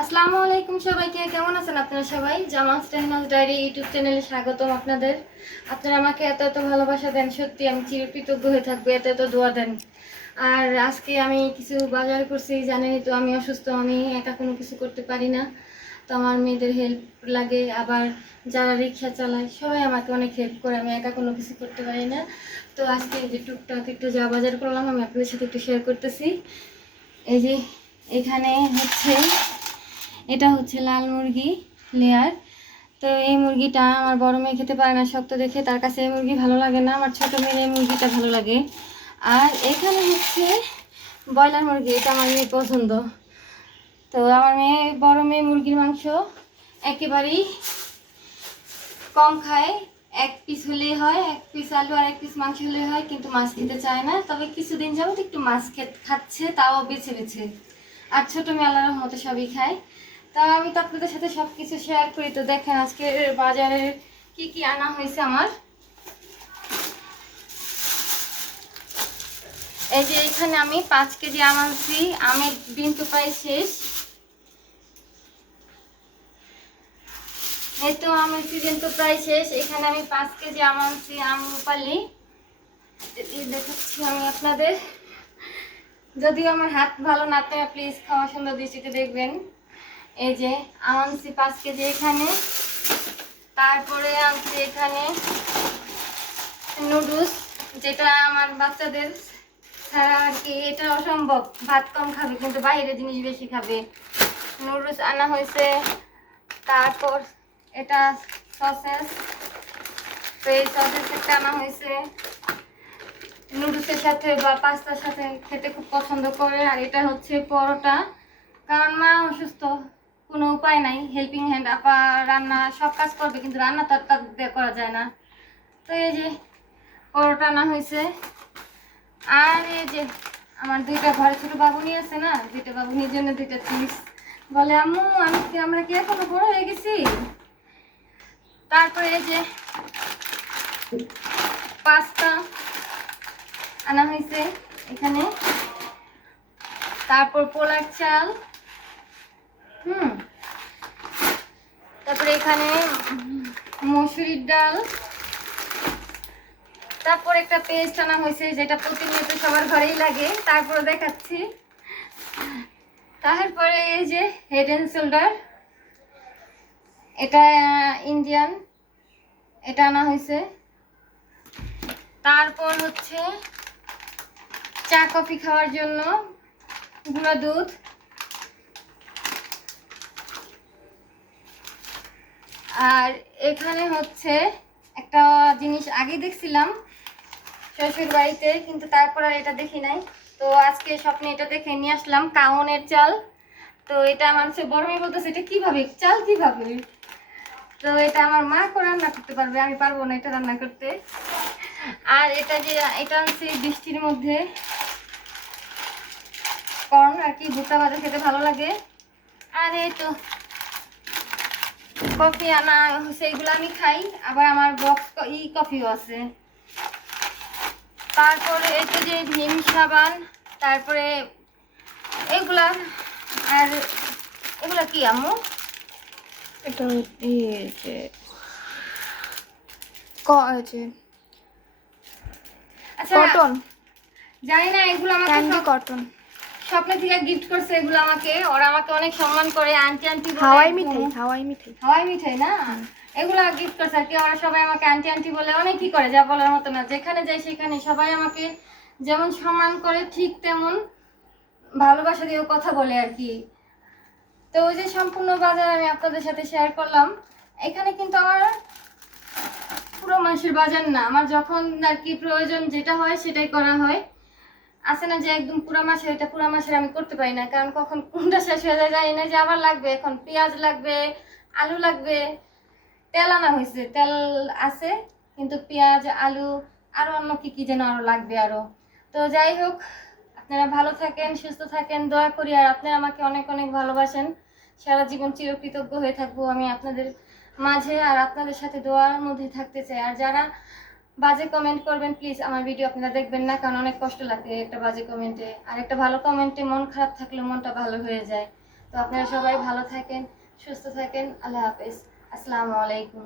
আসসালামু আলাইকুম সবাইকে, কেমন আছেন আপনারা সবাই? জামাল স্টেহনাজ ডায়েরি ইউটিউব চ্যানেলে স্বাগতম আপনাদের। আপনারা আমাকে এত এত ভালোবাসা দেন, সত্যি আমি চিরকৃতজ্ঞ হয়ে থাকব, এত এত দোয়া দেন। আর আজকে আমি কিছু বাজার করছি, জানেনই তো আমি অসুস্থ, আমি একা কোনো কিছু করতে পারি না। তো আমার মেয়েদের হেল্প লাগে, আবার যারা রিক্সা চালায়, সবাই আমাকে অনেক হেল্প করে, আমি একা কোনো কিছু করতে পারি না। তো আজকে যে টুকটাক একটু যা বাজার করলাম, আমি আপনাদের সাথে একটু শেয়ার করতেছি। এই যে এখানে হচ্ছে, এটা হচ্ছে লাল মুরগি লেয়ার তো এই মুরগিটা আমার বড় মেয়ে খেতে পারে না, শক্ত দেখে। তার কাছে এই মুরগি ভালো লাগে না, আমার ছোটো মেয়ের এই মুরগিটা ভালো লাগে। আর এখানে হচ্ছে ব্রয়লার মুরগি, এটা আমার মেয়ে পছন্দ। তো আমার মেয়ে, বড় মেয়ে মুরগির মাংস একেবারেই কম খায়। এক পিস হলেই হয়, এক পিস আলু আর এক পিস মাংস হলেই হয়, কিন্তু মাছ খেতে চায় না। তবে কিছুদিন যাবত একটু মাছ খেত খাচ্ছে, তাও বেছে বেছে। আর ছোটো মেলার মতো সবই খায়। তা আমি তো আপনাদের সাথে সব কিছু শেয়ার করি। তো দেখেন আজকে বাজারে কি কি আনা হয়েছে আমার। এই যে এখানে আমি পাঁচ কেজি আম আনছি। আমের দিন তো প্রায় শেষ। এই তো আমের সিজন তো প্রায় শেষ। এখানে আমি পাঁচ কেজি আম আম রূপালি। দেখাচ্ছি আমি আপনাদের। যদিও আমার হাত ভালো না থাকে প্লিজ খাওয়া সুন্দর দৃষ্টিতে দেখবেন। এই যে, আম পাঁচ কেজি এখানে। তারপরে আনছি এখানে নুডলস, যেটা আমার বাচ্চাদের আর কি, এটা অসম্ভব। ভাত কম খাবে, কিন্তু বাইরের জিনিস বেশি খাবে। নুডলস আনা হয়েছে। তারপর এটা সসেস, তো এই সসেস একটা আনা হয়েছে। নুডলসের সাথে বা পাস্তার সাথে খেতে খুব পছন্দ করে, আর এটা হচ্ছে পরোটা। কারণ মা অসুস্থ, কোনো উপায় নাই হেল্পিং হ্যান্ড আপা রান্না সব কাজ করবে, কিন্তু রান্না তো দিয়ে করা যায় না। তো এই যে পরোটা আনা হয়েছে। আর এই যে আমার দুইটা ঘরে ছোট বাবুনি আছে না, দুইটা বাবুনির জন্য দুইটা চিপস। বলে, আম্মু, আমি আমরা কি এখনও বড় হয়ে গেছি? তারপরে এই যে পাস্তা আনা হয়েছে এখানে। তারপর পোলার চাল। হুম। তারপরে এখানে মসুরির ডাল। তারপর একটা পেস্ট আনা হয়েছে যেটা প্রতিনিয়ত সবার ঘরেই লাগে। তারপরে দেখাচ্ছি। তারপরে এই যে হেড অ্যান্ড শোল্ডার এটা ইন্ডিয়ান এটা আনা হয়েছে। তারপর হচ্ছে চা কফি খাওয়ার জন্য গুঁড়া দুধ। আর এখানে হচ্ছে একটা জিনিস আগে দেখছিলাম শ্বশুর বাড়িতে, কিন্তু তারপর আর এটা দেখি নাই। তো আজকে স্বপ্নে এটা দেখে নিয়ে আসলাম কাউনের চাল। তো এটা মানুষের বড় বলতেছে, এটা কীভাবে? চাল কীভাবে? তো এটা আমার মা করে রান্না করতে পারবে, আমি পারব না এটা রান্না করতে। আর এটা যে, এটা হচ্ছে বৃষ্টির মধ্যে কর্ন আর কি, ভুট্টা ভাজা খেতে ভালো লাগে। আর এই তো কফি আনা হচ্ছে এগুলো আমি খাই, আবার আমার বক্স ই কফিও আছে। তারপরে এতে যে ভিম সাবান, তারপরে এগুলা, আর এগুলা কি আম্মু? এটা ইয়ে যে ক- যে আচ্ছা কটন। জানি না এগুলো আমাকে ক্যান্ডি কটন স্বপ্নে থেকে গিফট করছে এগুলো আমাকে। ওরা আমাকে অনেক সম্মান করে আন্টি আন্টি বলে। হাওয়াই। মিঠাই হাওয়াই মিঠাই। হাওয়াই মিঠাই না? এগুলো গিফট করছে আর কি। ওরা সবাই আমাকে আন্টি আন্টি বলে। অনেক কি করে? যা বলার মতো না। যেখানে যাই সেখানে। সবাই আমাকে যেমন সম্মান করে ঠিক তেমন ভালোবাসা দিয়েও কথা বলে আর কি। তো ওই যে সম্পূর্ণ বাজার আমি আপনাদের সাথে শেয়ার করলাম। এখানে কিন্তু আমার পুরো মাসের বাজার না, আমার যখন আর কি প্রয়োজন যেটা হয় সেটাই করা হয়। আছে না যে একদম পুরো মাসের এটা পুরো মাসের আমি করতে পারি না, কারণ কখন কোনটা শেষ হয়ে যায় জানি না যে আবার লাগবে, এখন পেঁয়াজ লাগবে, আলু লাগবে, তেল আনা হয়েছে, তেল আছে, কিন্তু পেঁয়াজ, আলু আরও অন্য কি কি যেন আরও লাগবে আরও তো যাই হোক, আপনারা ভালো থাকেন, সুস্থ থাকেন, দোয়া করি, আর আপনারা আমাকে অনেক অনেক ভালোবাসেন। সারা জীবন চিরকৃতজ্ঞ হয়ে থাকব আমি আপনাদের মাঝে আর আপনাদের সাথে দোয়ার মধ্যে থাকতে চাই। আর যারা বাজে কমেন্ট করবেন প্লিজ আমার ভিডিও আপনারা দেখবেন না, কারণ অনেক কষ্ট লাগে একটা বাজে কমেন্টে আর একটা ভালো কমেন্টে মন খারাপ থাকলে মনটা ভালো হয়ে যায়। তো আপনারা সবাই ভালো থাকেন, সুস্থ থাকেন, আল্লাহ হাফেজ। আসসালামু আলাইকুম।